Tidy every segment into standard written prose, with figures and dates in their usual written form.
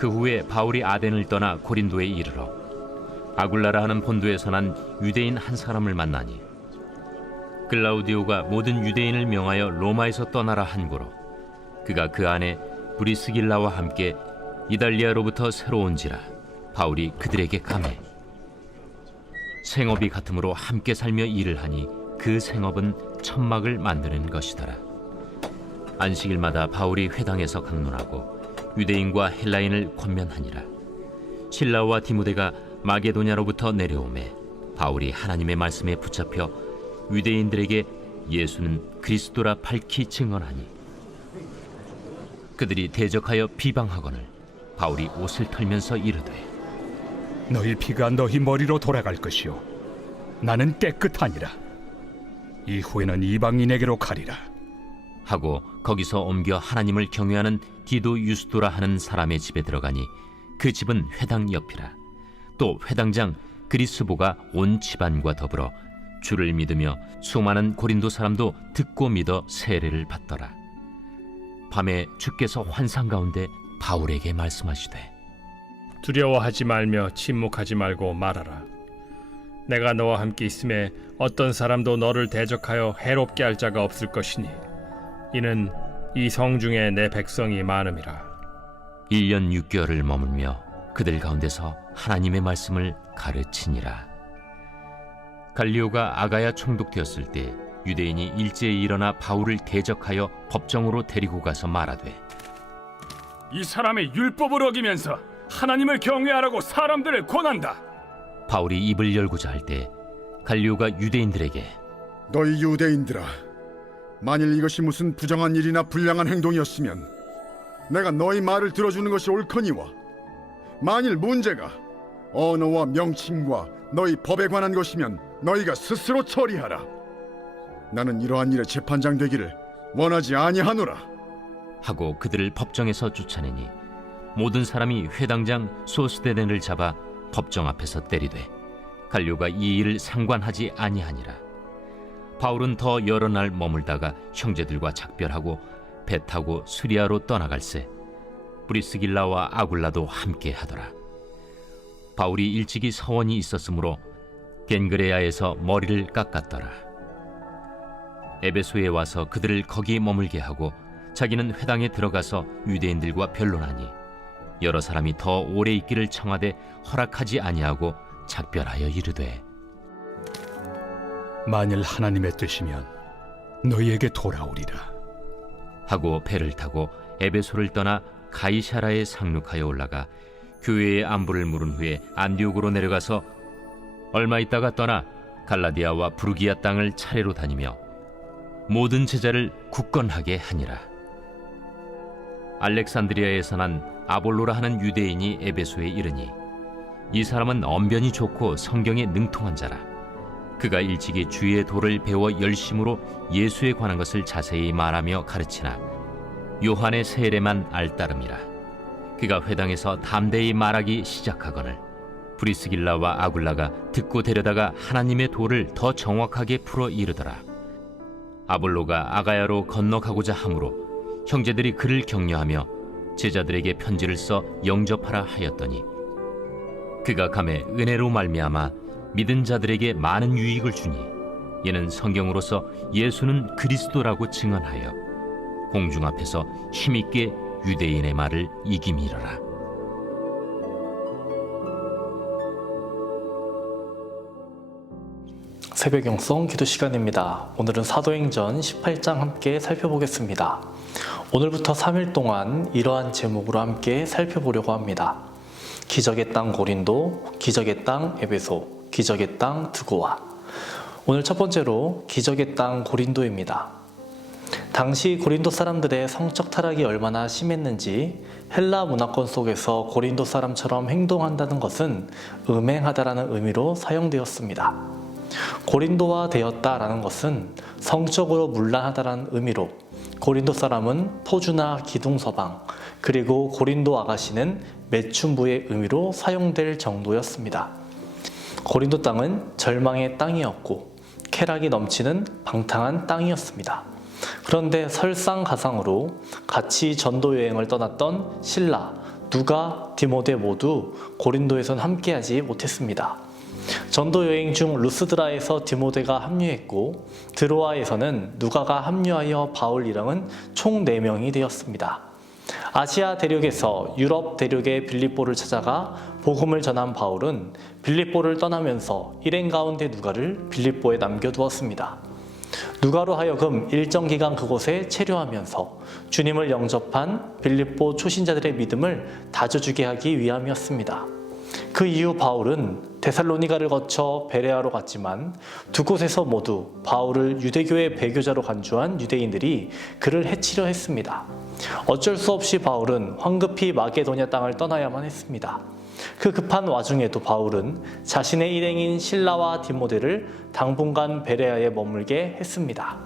그 후에 바울이 아덴을 떠나 고린도에 이르러 아굴라라 하는 본도에서 난 유대인 한 사람을 만나니 글라우디오가 모든 유대인을 명하여 로마에서 떠나라 한고로 그가 그 안에 브리스길라와 함께 이달리아로부터 새로 온지라 바울이 그들에게 감해 생업이 같으므로 함께 살며 일을 하니 그 생업은 천막을 만드는 것이더라. 안식일마다 바울이 회당에서 강론하고 유대인과 헬라인을 권면하니라. 실라와 디모데가 마게도냐로부터 내려오매 바울이 하나님의 말씀에 붙잡혀 유대인들에게 예수는 그리스도라 밝히 증언하니 그들이 대적하여 비방하거늘 바울이 옷을 털면서 이르되 너희 피가 너희 머리로 돌아갈 것이요 나는 깨끗하니라. 이후에는 이방인에게로 가리라 하고 거기서 옮겨 하나님을 경외하는 디도 유스도라 하는 사람의 집에 들어가니 그 집은 회당 옆이라. 또 회당장 그리스보가 온 집안과 더불어 주를 믿으며 수많은 고린도 사람도 듣고 믿어 세례를 받더라. 밤에 주께서 환상 가운데 바울에게 말씀하시되 두려워하지 말며 침묵하지 말고 말하라. 내가 너와 함께 있음에 어떤 사람도 너를 대적하여 해롭게 할 자가 없을 것이니 이는 이 성 중에 내 백성이 많음이라. 1년 6개월을 머물며 그들 가운데서 하나님의 말씀을 가르치니라. 갈리오가 아가야 총독되었을 때 유대인이 일제히 일어나 바울을 대적하여 법정으로 데리고 가서 말하되 이 사람의 율법을 어기면서 하나님을 경외하라고 사람들을 권한다. 바울이 입을 열고자 할 때 갈리오가 유대인들에게 너희 유대인들아, 만일 이것이 무슨 부정한 일이나 불량한 행동이었으면 내가 너희 말을 들어주는 것이 옳거니와 만일 문제가 언어와 명칭과 너희 법에 관한 것이면 너희가 스스로 처리하라. 나는 이러한 일에 재판장 되기를 원하지 아니하노라. 하고 그들을 법정에서 쫓아내니 모든 사람이 회당장 소스데넨을 잡아 법정 앞에서 때리되 갈료가 이 일을 상관하지 아니하니라. 바울은 더 여러 날 머물다가 형제들과 작별하고 배 타고 수리아로 떠나갈새 브리스길라와 아굴라도 함께 하더라. 바울이 일찍이 서원이 있었으므로 겐그레아에서 머리를 깎았더라. 에베소에 와서 그들을 거기 머물게 하고 자기는 회당에 들어가서 유대인들과 변론하니 여러 사람이 더 오래 있기를 청하되 허락하지 아니하고 작별하여 이르되 만일 하나님의 뜻이면 너희에게 돌아오리라 하고 배를 타고 에베소를 떠나 가이사라에 상륙하여 올라가 교회의 안부를 물은 후에 안디옥으로 내려가서 얼마 있다가 떠나 갈라디아와 부르기아 땅을 차례로 다니며 모든 제자를 굳건하게 하니라. 알렉산드리아에서 난 아볼로라 하는 유대인이 에베소에 이르니 이 사람은 언변이 좋고 성경에 능통한 자라. 그가 일찍이 주의 도를 배워 열심으로 예수에 관한 것을 자세히 말하며 가르치나 요한의 세례만 알따름이라. 그가 회당에서 담대히 말하기 시작하거늘 브리스길라와 아굴라가 듣고 데려다가 하나님의 도를 더 정확하게 풀어 이르더라. 아볼로가 아가야로 건너가고자 하므로 형제들이 그를 격려하며 제자들에게 편지를 써 영접하라 하였더니 그가 감에 은혜로 말미암아 믿은 자들에게 많은 유익을 주니 이는 성경으로서 예수는 그리스도라고 증언하여 공중 앞에서 힘있게 유대인의 말을 이김이러라. 새벽 영성 기도 시간입니다. 오늘은 사도행전 18장 함께 살펴보겠습니다. 오늘부터 3일 동안 이러한 제목으로 함께 살펴보려고 합니다. 기적의 땅 고린도, 기적의 땅 에베소, 기적의 땅 드고아. 오늘 첫 번째로 기적의 땅 고린도입니다. 당시 고린도 사람들의 성적 타락이 얼마나 심했는지 헬라 문화권 속에서 고린도 사람처럼 행동한다는 것은 음행하다라는 의미로 사용되었습니다. 고린도화 되었다라는 것은 성적으로 문란하다라는 의미로 고린도 사람은 포주나 기둥서방 그리고 고린도 아가씨는 매춘부의 의미로 사용될 정도였습니다. 고린도 땅은 절망의 땅이었고 쾌락이 넘치는 방탕한 땅이었습니다. 그런데 설상가상으로 같이 전도 여행을 떠났던 실라 누가, 디모데 모두 고린도에선 함께하지 못했습니다. 전도 여행 중 루스드라에서 디모데가 합류했고 드로아에서는 누가가 합류하여 바울이랑은 총 4명이 되었습니다. 아시아 대륙에서 유럽 대륙의 빌립보를 찾아가 복음을 전한 바울은 빌립보를 떠나면서 일행 가운데 누가를 빌립보에 남겨두었습니다. 누가로 하여금 일정 기간 그곳에 체류하면서 주님을 영접한 빌립보 초신자들의 믿음을 다져주게 하기 위함이었습니다. 그 이후 바울은 데살로니가를 거쳐 베레아로 갔지만 두 곳에서 모두 바울을 유대교의 배교자로 간주한 유대인들이 그를 해치려 했습니다. 어쩔 수 없이 바울은 황급히 마게도냐 땅을 떠나야만 했습니다. 그 급한 와중에도 바울은 자신의 일행인 실라와 디모데를 당분간 베레아에 머물게 했습니다.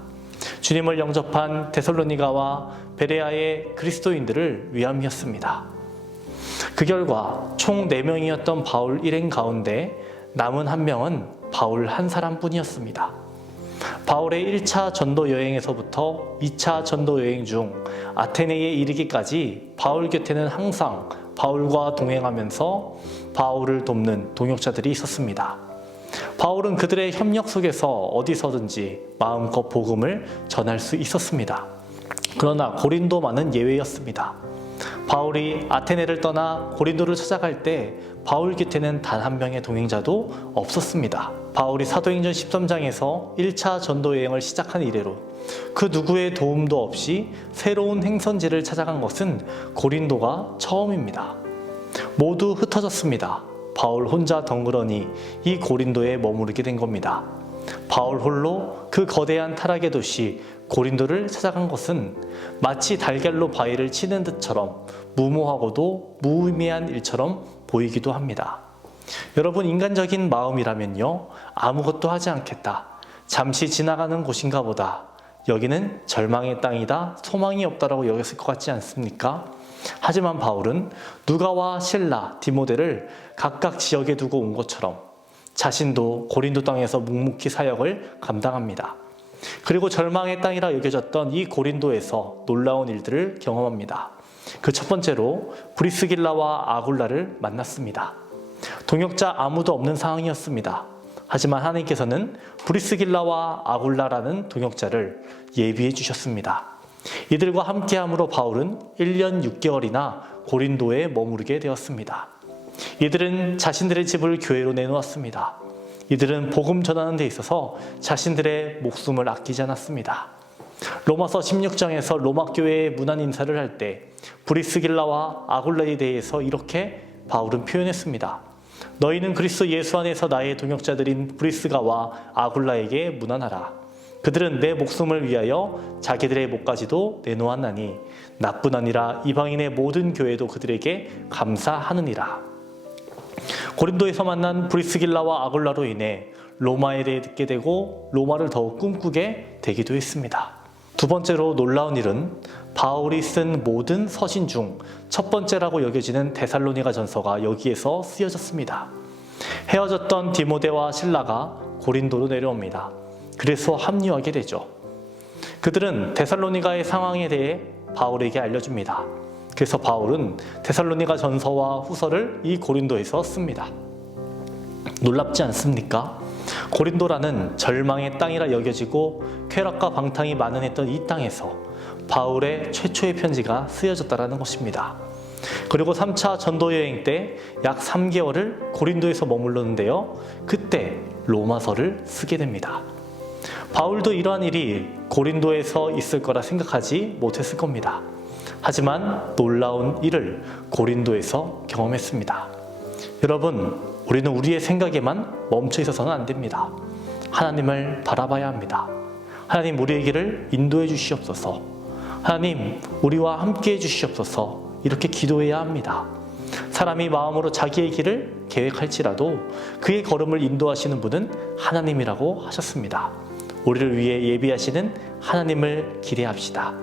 주님을 영접한 데살로니가와 베레아의 그리스도인들을 위함이었습니다. 그 결과 총 4명이었던 바울 일행 가운데 남은 한 명은 바울 한 사람뿐이었습니다. 바울의 1차 전도 여행에서부터 2차 전도 여행 중 아테네에 이르기까지 바울 곁에는 항상 바울과 동행하면서 바울을 돕는 동역자들이 있었습니다. 바울은 그들의 협력 속에서 어디서든지 마음껏 복음을 전할 수 있었습니다. 그러나 고린도만은 예외였습니다. 바울이 아테네를 떠나 고린도를 찾아갈 때 바울 곁에는 단 한 명의 동행자도 없었습니다. 바울이 사도행전 13장에서 1차 전도 여행을 시작한 이래로 그 누구의 도움도 없이 새로운 행선지를 찾아간 것은 고린도가 처음입니다. 모두 흩어졌습니다. 바울 혼자 덩그러니 이 고린도에 머무르게 된 겁니다. 바울 홀로 그 거대한 타락의 도시 고린도를 찾아간 것은 마치 달걀로 바위를 치는 듯처럼 무모하고도 무의미한 일처럼 보이기도 합니다. 여러분, 인간적인 마음이라면요, 아무것도 하지 않겠다, 잠시 지나가는 곳인가 보다, 여기는 절망의 땅이다, 소망이 없다라고 여겼을 것 같지 않습니까? 하지만 바울은 누가와 실라, 디모데를 각각 지역에 두고 온 것처럼 자신도 고린도 땅에서 묵묵히 사역을 감당합니다. 그리고 절망의 땅이라 여겨졌던 이 고린도에서 놀라운 일들을 경험합니다. 그 첫 번째로 브리스길라와 아굴라를 만났습니다. 동역자 아무도 없는 상황이었습니다. 하지만 하나님께서는 브리스길라와 아굴라라는 동역자를 예비해 주셨습니다. 이들과 함께함으로 바울은 1년 6개월이나 고린도에 머무르게 되었습니다. 이들은 자신들의 집을 교회로 내놓았습니다. 이들은 복음 전하는 데 있어서 자신들의 목숨을 아끼지 않았습니다. 로마서 16장에서 로마 교회의 문안 인사를 할 때 브리스길라와 아굴라에 대해서 이렇게 바울은 표현했습니다. 너희는 그리스도 예수 안에서 나의 동역자들인 브리스가와 아굴라에게 문안하라. 그들은 내 목숨을 위하여 자기들의 목까지도 내놓았나니 나뿐 아니라 이방인의 모든 교회도 그들에게 감사하느니라. 고린도에서 만난 브리스길라와 아굴라로 인해 로마에 대해 듣게 되고 로마를 더욱 꿈꾸게 되기도 했습니다. 두 번째로 놀라운 일은 바울이 쓴 모든 서신 중 첫 번째라고 여겨지는 데살로니가 전서가 여기에서 쓰여졌습니다. 헤어졌던 디모데와 실라가 고린도로 내려옵니다. 그래서 합류하게 되죠. 그들은 데살로니가의 상황에 대해 바울에게 알려줍니다. 그래서 바울은 데살로니가 전서와 후서를 이 고린도에서 씁니다. 놀랍지 않습니까? 고린도라는 절망의 땅이라 여겨지고 쾌락과 방탕이 만연했던 이 땅에서 바울의 최초의 편지가 쓰여졌다는 것입니다. 그리고 3차 전도여행 때 약 3개월을 고린도에서 머물렀는데요, 그때 로마서를 쓰게 됩니다. 바울도 이러한 일이 고린도에서 있을 거라 생각하지 못했을 겁니다. 하지만 놀라운 일을 고린도에서 경험했습니다. 여러분, 우리는 우리의 생각에만 멈춰 있어서는 안 됩니다. 하나님을 바라봐야 합니다. 하나님, 우리의 길을 인도해 주시옵소서. 하나님, 우리와 함께 해 주시옵소서. 이렇게 기도해야 합니다. 사람이 마음으로 자기의 길을 계획할지라도 그의 걸음을 인도하시는 분은 하나님이라고 하셨습니다. 우리를 위해 예비하시는 하나님을 기대합시다.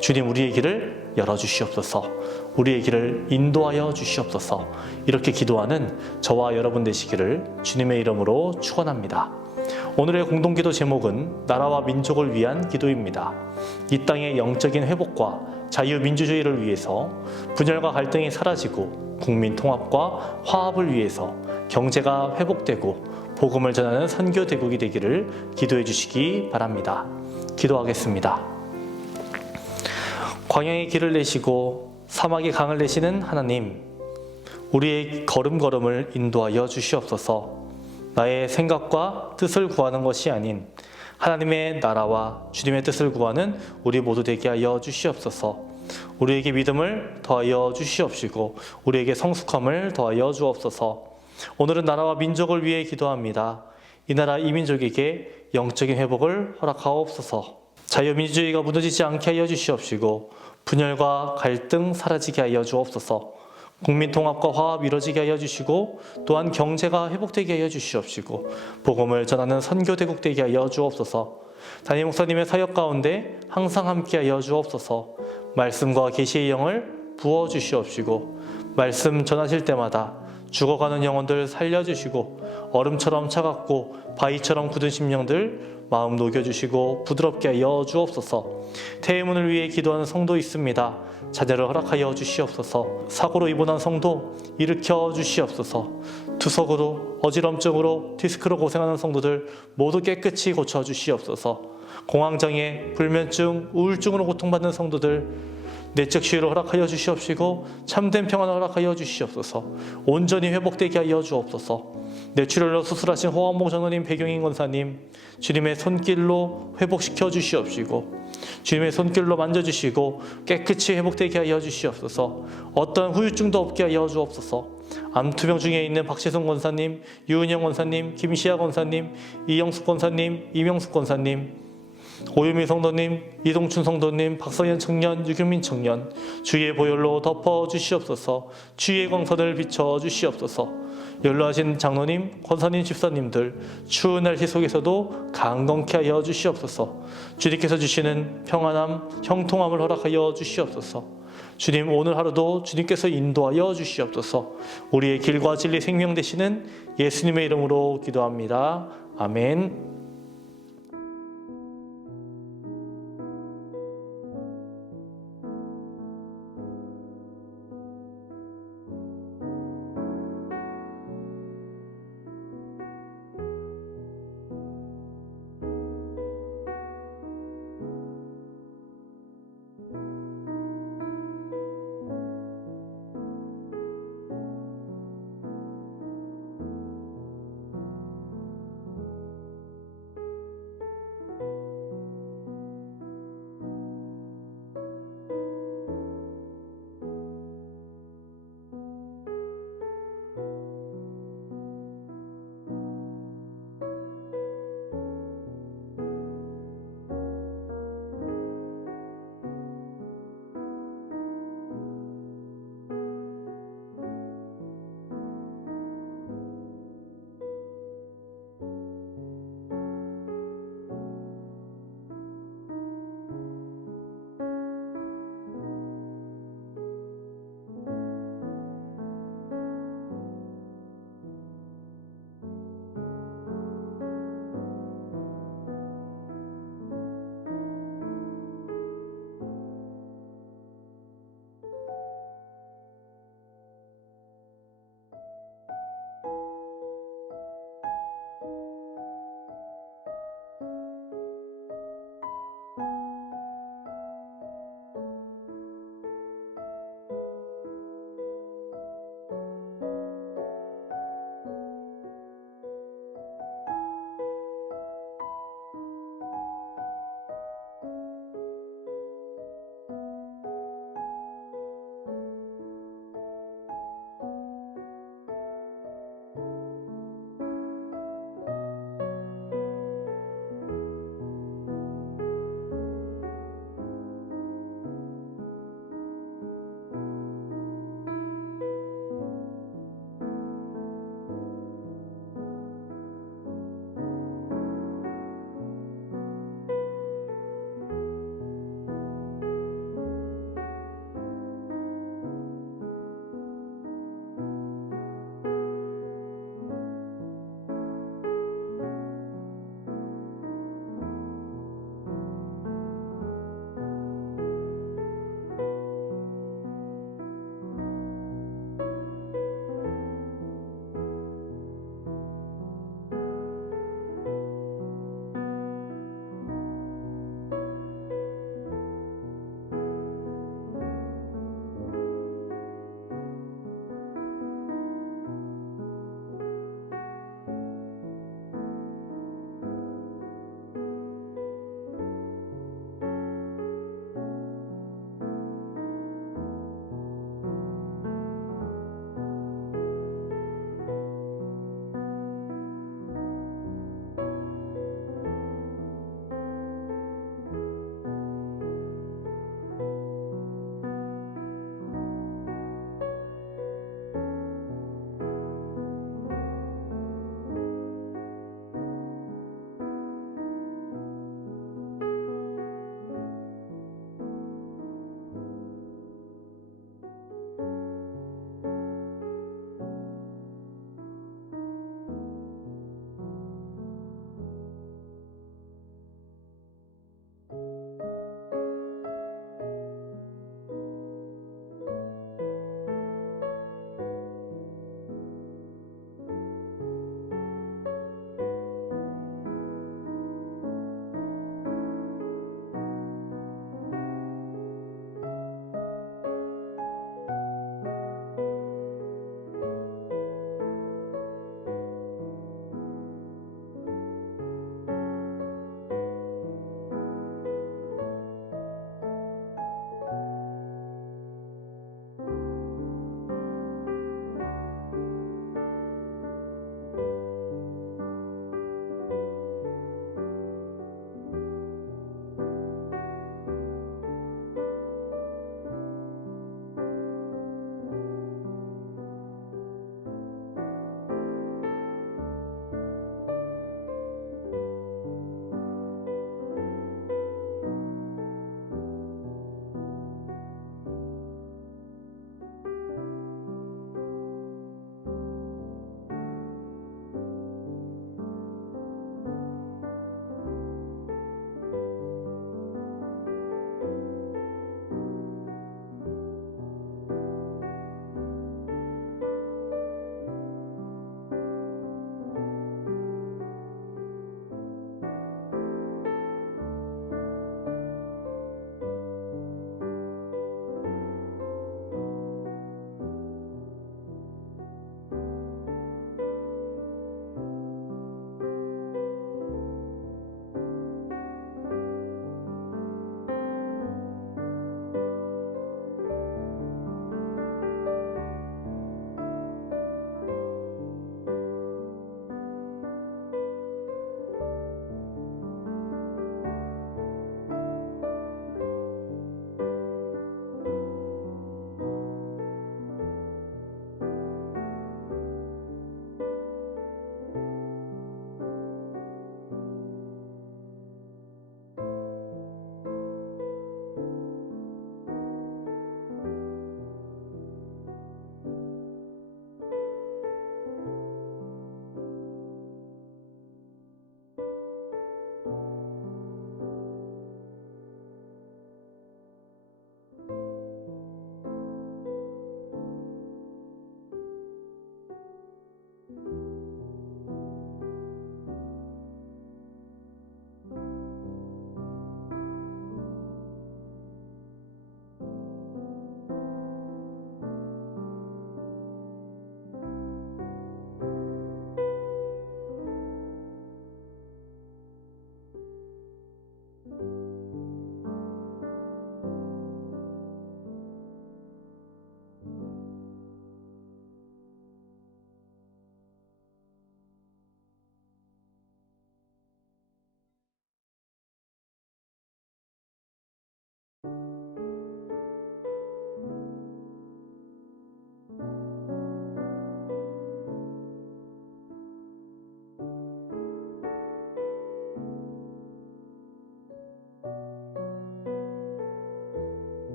주님, 우리의 길을 열어주시옵소서. 우리의 길을 인도하여 주시옵소서. 이렇게 기도하는 저와 여러분 되시기를 주님의 이름으로 축원합니다. 오늘의 공동기도 제목은 나라와 민족을 위한 기도입니다. 이 땅의 영적인 회복과 자유민주주의를 위해서, 분열과 갈등이 사라지고 국민 통합과 화합을 위해서 경제가 회복되고 복음을 전하는 선교대국이 되기를 기도해 주시기 바랍니다. 기도하겠습니다. 광야의 길을 내시고 사막의 강을 내시는 하나님, 우리의 걸음걸음을 인도하여 주시옵소서. 나의 생각과 뜻을 구하는 것이 아닌 하나님의 나라와 주님의 뜻을 구하는 우리 모두 되게 하여 주시옵소서. 우리에게 믿음을 더하여 주시옵시고 우리에게 성숙함을 더하여 주옵소서. 오늘은 나라와 민족을 위해 기도합니다. 이 나라 이 민족에게 영적인 회복을 허락하옵소서. 자유민주주의가 무너지지 않게 하여 주시옵시고 분열과 갈등 사라지게 하여 주옵소서. 국민 통합과 화합 이루어지게 하여 주시고 또한 경제가 회복되게 하여 주시옵시고 복음을 전하는 선교대국 되게 하여 주옵소서. 담임 목사님의 사역 가운데 항상 함께 하여 주옵소서. 말씀과 계시의 영을 부어 주시옵시고 말씀 전하실 때마다 죽어가는 영혼들 살려주시고 얼음처럼 차갑고 바위처럼 굳은 심령들 마음 녹여주시고 부드럽게 하여 주옵소서. 태의문을 위해 기도하는 성도 있습니다. 자녀를 허락하여 주시옵소서. 사고로 입원한 성도 일으켜 주시옵소서. 투석으로 어지럼증으로 디스크로 고생하는 성도들 모두 깨끗이 고쳐 주시옵소서. 공황장애, 불면증, 우울증으로 고통받는 성도들 내적 치유를 허락하여 주시옵시고 참된 평안을 허락하여 주시옵소서. 온전히 회복되게 하여 주옵소서. 뇌출혈로 수술하신 호환봉 전원님, 배경인 권사님 주님의 손길로 회복시켜 주시옵시고 주님의 손길로 만져주시고 깨끗이 회복되게 하여 주시옵소서. 어떤 후유증도 없게 하여 주옵소서. 암투병 중에 있는 박시성 권사님, 유은영 권사님, 김시아 권사님, 이영숙 권사님, 이명숙 권사님, 오유미 성도님, 이동춘 성도님, 박성현 청년, 유규민 청년 주의 보혈로 덮어 주시옵소서. 주의 광선을 비춰 주시옵소서. 연로하신 장로님, 권사님, 집사님들 추운 날씨 속에서도 강건케 하여 주시옵소서. 주님께서 주시는 평안함, 형통함을 허락하여 주시옵소서. 주님, 오늘 하루도 주님께서 인도하여 주시옵소서. 우리의 길과 진리 생명 되시는 예수님의 이름으로 기도합니다. 아멘.